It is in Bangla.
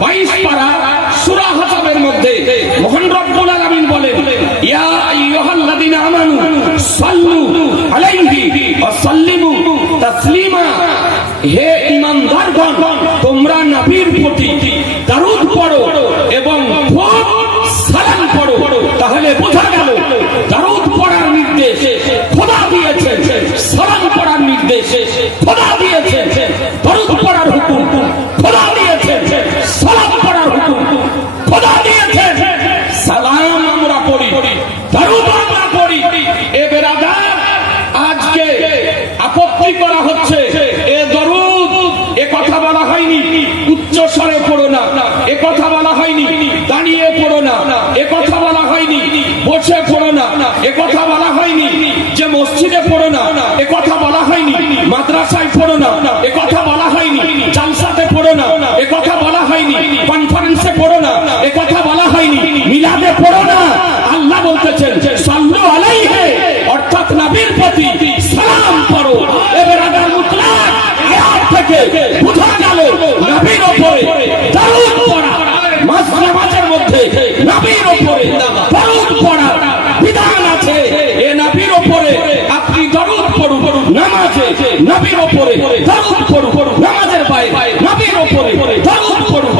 22 পারা সূরা হাসাবের মধ্যে মহান রব্বুল আলামিন বলেন, ইয়া আইয়ুহাল্লাযীনা আমানু সাল্লু আলাইহি ওয়া সাল্লিমু তাসলিমা। হে ঈমানদারগণ, তোমরা নবীর প্রতি দরুদ পড়ো এবং খুব সালাম পড়ো। তাহলে বোঝা গেল দরুদ পড়ার নির্দেশ খোদা দিয়েছেন, সালাম পড়ার নির্দেশ খোদা দিয়েছেন, দরুদ পড়ার হুকুম খোদা দিয়েছেন, সালাম পড়ার হুকুম খোদা দিয়েছেন। সালাম আমরা পড়ি, দরুদ আমরা পড়ি। এ বেরাদার, আজকে আপত্তি করা হচ্ছে এ দরুদ, এ কথা বলা হয়নি উচ্চ স্বরে পড়ো না, এ কথা বলা হয়নি দাঁড়িয়ে পড়ো না, এ কথা বলা হয়নি বসে পড়ো না, এ কথা বলা হয়নি যে মসজিদে পড়ো না, এ কথা বলা হয়নি মাদ্রাসায় পড়ো না, এ কথা বলা হয়নি জালসাতে পড়ো না, এ কথা বলা হয়নি কনফারেন্সে পড়ো না, এ কথা বলা হয়নি মিলাদে পড়ো না। আল্লাহ বলতেছেন সাল্লু আলাইহি, অর্থাৎ নবীর প্রতি সালাম পড়ো। এবার আগার মুতলাক আয়াত থেকে বোঝা গেল নবীর উপরে দরুদ পড়া, নামাজের মধ্যে নবীর উপরে দরুদ পড়া বিধান আছে। এ নবীর উপরে আপনি দরুদ পড়ুন, নামাজে নবীর উপরে দরুদ পড়ুন, নামাজের বাইরে নবীর উপরে দরুদ পড়ুন।